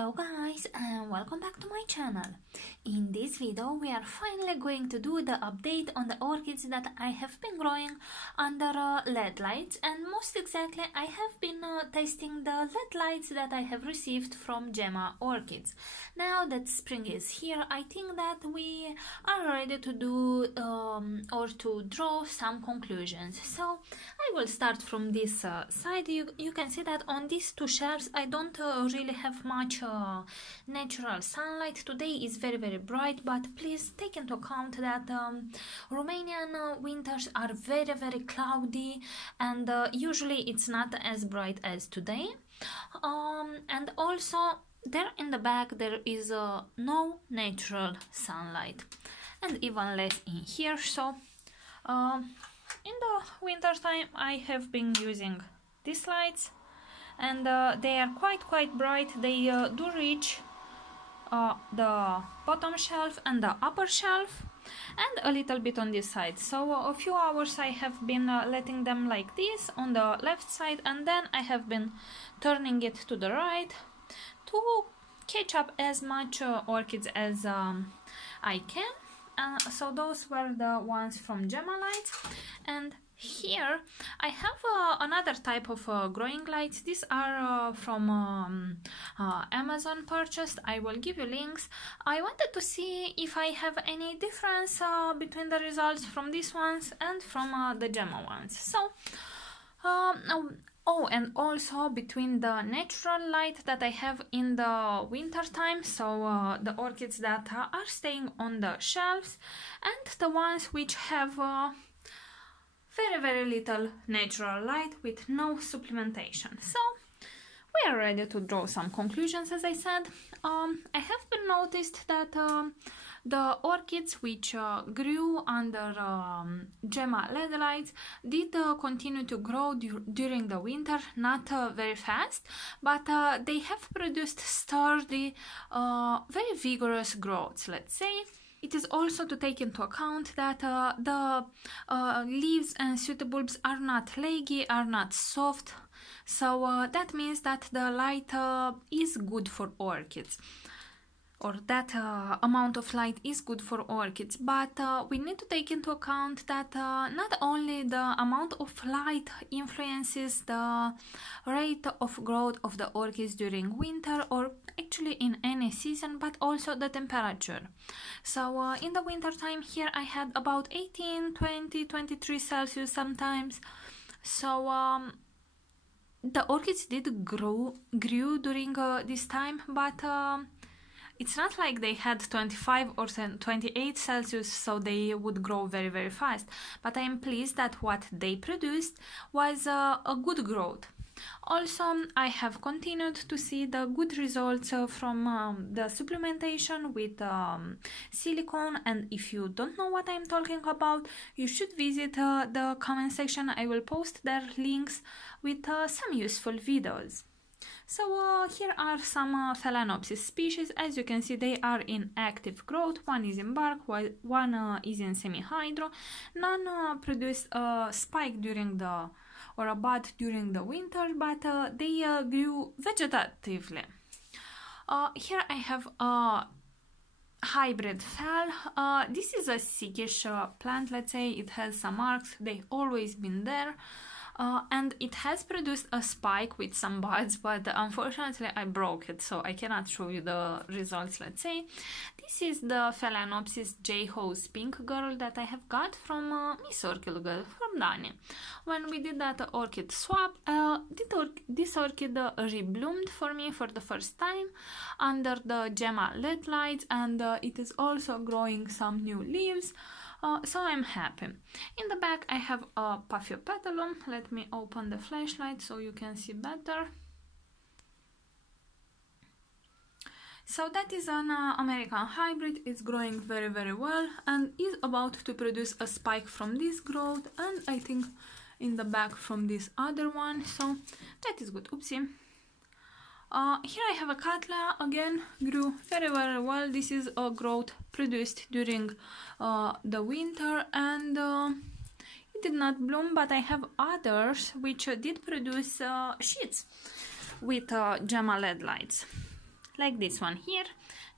Hello guys and welcome back to my channel. In this video we are finally going to do the update on the orchids that I have been growing under LED lights, and most exactly I have been testing the LED lights that I have received from GEMMA Orchids. Now that spring is here, I think that we are ready to do or to draw some conclusions. So I will start from this side. You can see that on these two shelves I don't really have much natural sunlight. Today is very bright, but please take into account that Romanian winters are very cloudy, and usually it's not as bright as today. And also there in the back there is no natural sunlight, and even less in here. So in the winter time I have been using these lights, and they are quite bright. They do reach the bottom shelf and the upper shelf, and a little bit on this side. So a few hours I have been letting them like this on the left side, and then I have been turning it to the right to catch up as much orchids as I can. So those were the ones from GEMMA Lights. And here I have another type of growing lights. These are from Amazon purchased. I will give you links. I wanted to see if I have any difference between the results from these ones and from the GEMMA ones. So oh, and also between the natural light that I have in the winter time, so the orchids that are staying on the shelves, and the ones which have very little natural light with no supplementation. So we are ready to draw some conclusions. As I said, I have been noticed that the orchids which grew under GEMMA LED lights did continue to grow during the winter, not very fast, but they have produced sturdy, very vigorous growths, let's say. It is also to take into account that the leaves and pseudobulbs are not leggy, are not soft, so that means that the light is good for orchids, or that amount of light is good for orchids. But we need to take into account that not only the amount of light influences the rate of growth of the orchids during winter, or actually in any season, but also the temperature. So in the winter time here I had about 18, 20, 23 Celsius sometimes. So the orchids did grew during this time, but it's not like they had 25 or 28 Celsius, so they would grow very fast. But I am pleased that what they produced was a good growth. Also, I have continued to see the good results from the supplementation with silicone, and if you don't know what I'm talking about, you should visit the comment section. I will post their links with some useful videos. So here are some Phalaenopsis species. As you can see, they are in active growth. One is in bark, one is in semi-hydro. None produced a spike during the or a bud during the winter, but they grew vegetatively. Here I have a hybrid phal. This is a sickish plant, let's say. It has some marks, they've always been there. And it has produced a spike with some buds, but unfortunately I broke it, so I cannot show you the results, let's say. This is the Phalaenopsis J-Hose Pink Girl that I have got from Miss Orchid Girl, from Dani. When we did that orchid swap, this orchid rebloomed for me for the first time under the GEMMA LED lights, and it is also growing some new leaves. So I'm happy. In the back I have a Paphiopedilum. Let me open the flashlight so you can see better. So that is an American hybrid. It's growing very well and is about to produce a spike from this growth, and I think in the back from this other one, so that is good. Oopsie. Here I have a Cattleya, again grew very well. This is a growth produced during the winter, and it did not bloom, but I have others which did produce sheaths with GEMMA LED lights. like this one here.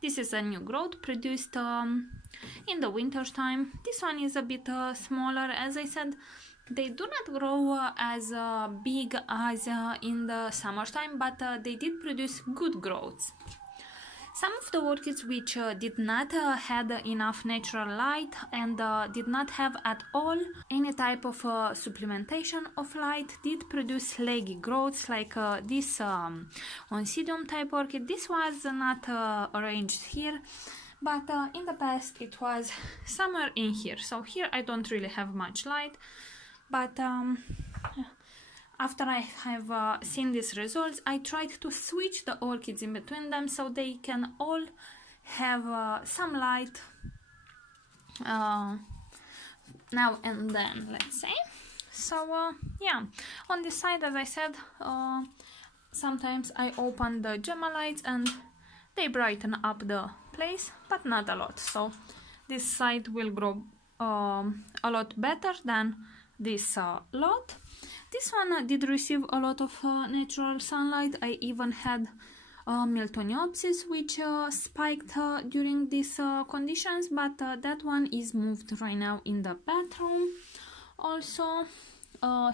This is a new growth produced in the winter time. This one is a bit smaller. As I said, they do not grow as big as in the summertime, but they did produce good growths. Some of the orchids which did not had enough natural light and did not have at all any type of supplementation of light did produce leggy growths, like this oncidium type orchid. This was not arranged here, but in the past it was somewhere in here. So here I don't really have much light, but after I have seen these results, I tried to switch the orchids in between them so they can all have some light now and then, let's say. So yeah, on this side, as I said, sometimes I open the GEMMA lights and they brighten up the place, but not a lot. So this side will grow a lot better than this lot. This one did receive a lot of natural sunlight. I even had Miltoniopsis which spiked during these conditions, but that one is moved right now in the bathroom. Also,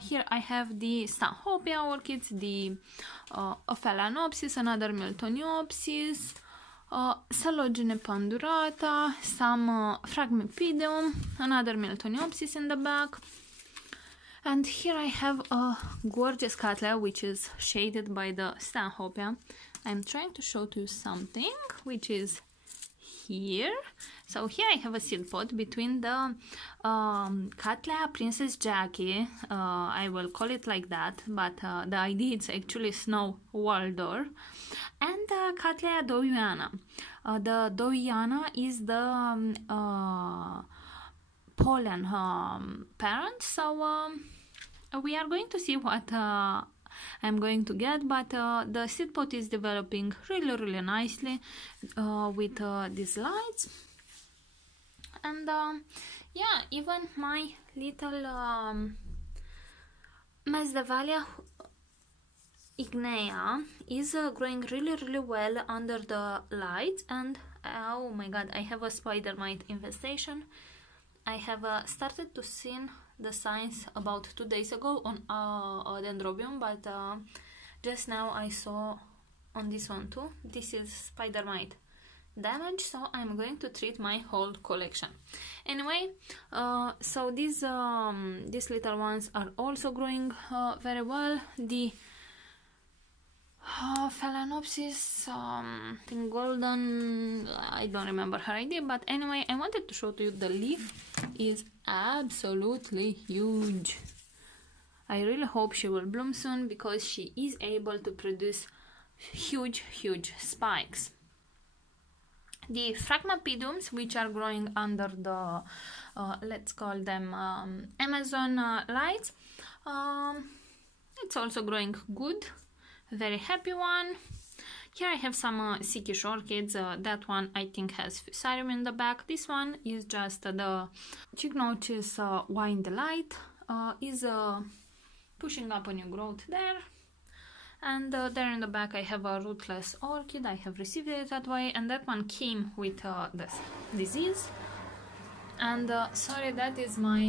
here I have the Stanhopea orchids, the Phalaenopsis, another Miltoniopsis, Salogene pandurata, some Phragmipidium, another Miltoniopsis in the back. And here I have a gorgeous Cattleya which is shaded by the Stanhopea. I'm trying to show to you something which is here. So here I have a seed pod between the Cattleya Princess Jackie, I will call it like that, but the idea is actually Snow Waldor, and Cattleya Dowiana. The Dowiana is the pollen parent, so we are going to see what I'm going to get, but the seed pot is developing really nicely with these lights. And yeah, even my little Masdevallia ignea is growing really well under the lights. And oh my god, I have a spider mite infestation. I have started to see the signs about 2 days ago on a dendrobium, but just now I saw on this one too. This is spider mite damage, so I'm going to treat my whole collection. Anyway, so these little ones are also growing very well. The Phalaenopsis, golden, I don't remember her idea, but anyway, I wanted to show to you the leaf is absolutely huge. I really hope she will bloom soon because she is able to produce huge spikes. The Phragmipidiums, which are growing under the let's call them Amazon lights, it's also growing good. Very happy one. Here I have some sickish orchids. That one I think has fusarium in the back. This one is just the Cycnochis Wine Delight. Is pushing up a new growth there. And there in the back I have a rootless orchid. I have received it that way, and that one came with this disease. And sorry, that is my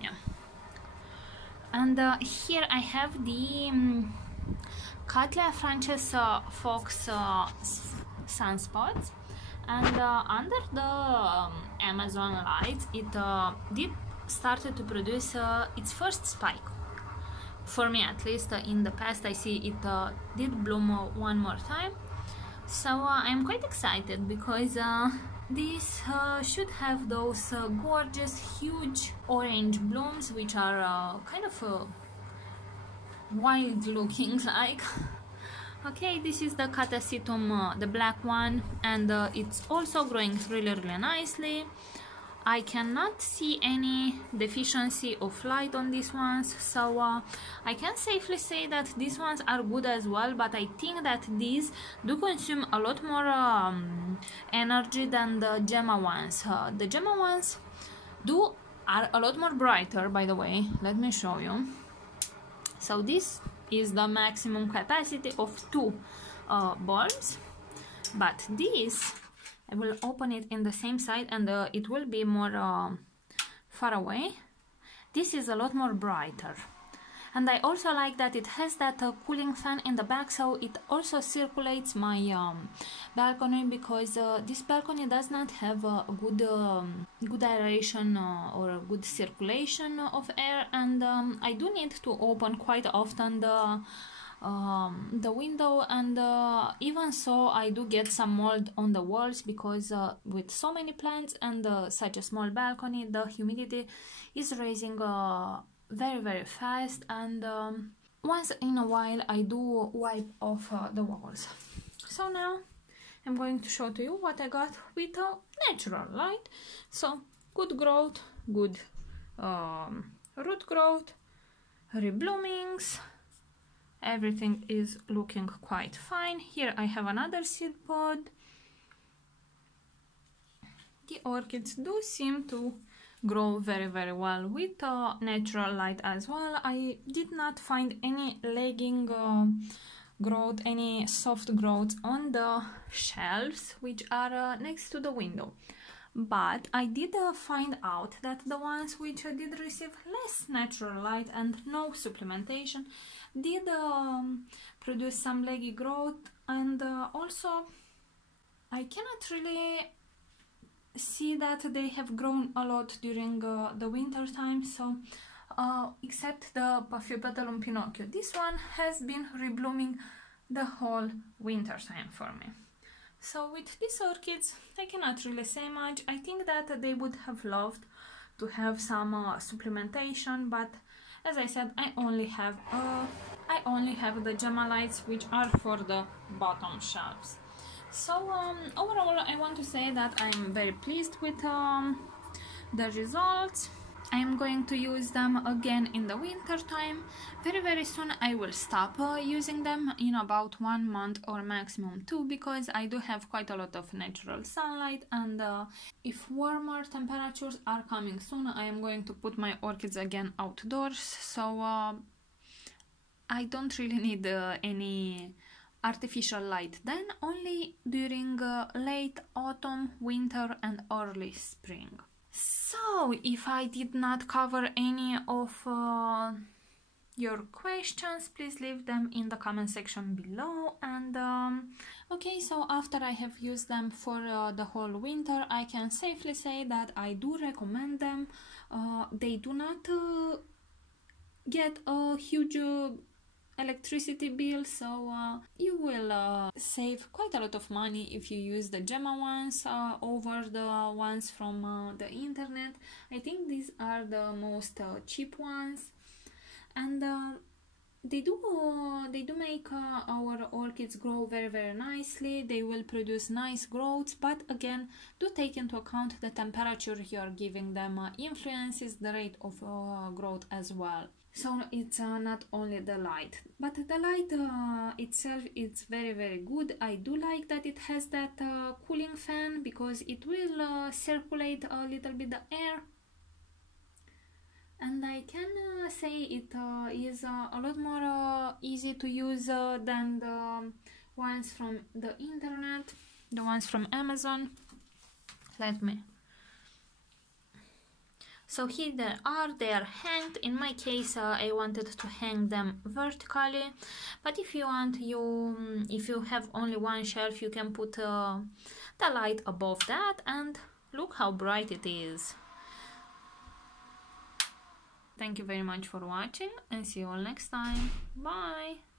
yeah. And here I have the Cattleya Frances Fox sunspots, and under the Amazon lights it did started to produce its first spike. For me, at least, in the past I see it did bloom one more time, so I'm quite excited because this should have those gorgeous huge orange blooms which are kind of wild looking like. Okay, this is the Catasetum, the black one, and it's also growing really nicely. I cannot see any deficiency of light on these ones, so I can safely say that these ones are good as well, but I think that these do consume a lot more energy than the GEMMA ones. The GEMMA ones are a lot more brighter, by the way. Let me show you. So this is the maximum capacity of 2 bulbs, but this I will open it in the same side, and it will be more far away. This is a lot more brighter, and I also like that it has that cooling fan in the back, so it also circulates my balcony, because this balcony does not have a good aeration or a good circulation of air, and I do need to open quite often the window, and even so I do get some mold on the walls, because with so many plants and such a small balcony, the humidity is rising very fast, and once in a while I do wipe off the walls. So now I'm going to show to you what I got with natural light. So good growth, good root growth, rebloomings, everything is looking quite fine. Here I have another seed pod. The orchids do seem to grow very well with natural light as well. I did not find any lagging growth, any soft growth on the shelves which are next to the window, but I did find out that the ones which did receive less natural light and no supplementation did produce some leggy growth, and also I cannot really see that they have grown a lot during the winter time, so except the Paphiopedilum Pinocchio. This one has been reblooming the whole winter time for me. So with these orchids I cannot really say much. I think that they would have loved to have some supplementation, but as I said, I only have the GEMMA lights, which are for the bottom shelves. So overall I want to say that I'm very pleased with the results. I'm going to use them again in the winter time. Very soon I will stop using them, in about 1 month or maximum 2, because I do have quite a lot of natural sunlight, and if warmer temperatures are coming soon, I am going to put my orchids again outdoors, so I don't really need any artificial light then, only during late autumn, winter and early spring. So if I did not cover any of your questions, please leave them in the comment section below. And okay, so after I have used them for the whole winter, I can safely say that I do recommend them. They do not get a huge electricity bill, so you will save quite a lot of money if you use the GEMMA ones over the ones from the internet. I think these are the most cheap ones, and they do make our orchids grow very nicely. They will produce nice growths, but again, do take into account the temperature you are giving them influences the rate of growth as well. So it's not only the light, but the light itself, it's very good. I do like that it has that cooling fan, because it will circulate a little bit the air, and I can say it is a lot more easy to use than the ones from the internet, the ones from Amazon. So here they are hanged. In my case, I wanted to hang them vertically, but if you want, if you have only one shelf, you can put the light above that, and look how bright it is. Thank you very much for watching, and see you all next time. Bye!